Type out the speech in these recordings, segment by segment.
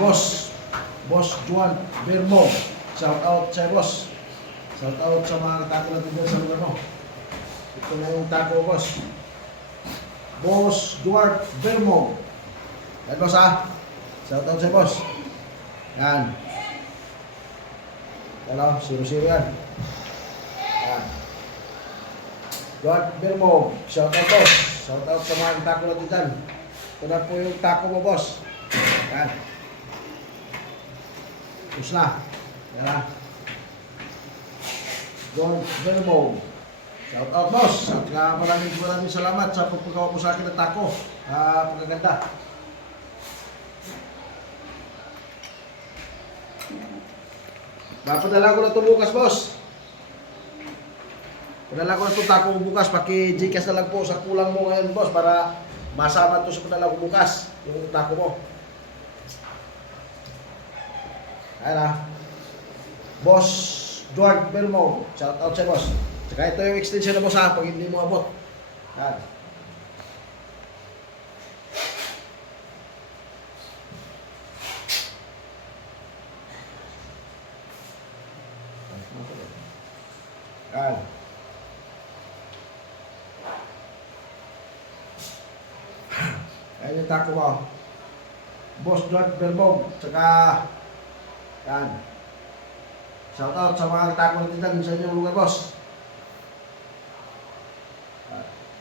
boss. Boss Juan Bermo. Shout out sa boss. Shout out sa mga tako natin dyan sa lugar mo. Ito na yung tako, boss. Boss Juan Bermo. Yan, boss, ha. Shout out sa boss. Yan. Ano, zero-zero yan. Yan. Juan Bermo. Shout out, boss. Shout out sa mga tako natin dyan. Ito na po yung tako mo, boss. Yan. Tapos na. Yan na. John Bermo. Shout out, boss. At maraming salamat sa pagpagawa mo sa akin ng tako. Pagkaganda. Papadala ko na ito bukas, boss. Padala ko na ito tako bukas. Paki-Gcash na lang po sa kulang mo ngayon, boss, para masama ito sa padala ko bukas. Yung tako mo. Ayan na. Boss Juan Bermo. Shout out sa boss. Saka ito yung extension na boss, ha, pag hindi mo abot. Yan. Yan. Ayan yung tako mo. Boss Juan Bermo. Saka yan. Shout out sa mga tako natin dyan sa inyong lugar, boss.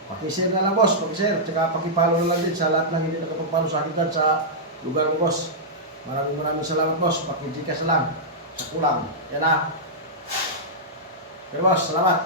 Paki-share na lang, boss. Paki-share. Tsaka paki-follow na lang din sa lahat ng hindi nakapag-follow sa akin dyan sa lugar mo, boss. Maraming salamat, boss. Paki-Gcash na lang. Sa kulang. Yan na. Okay, boss. Salamat.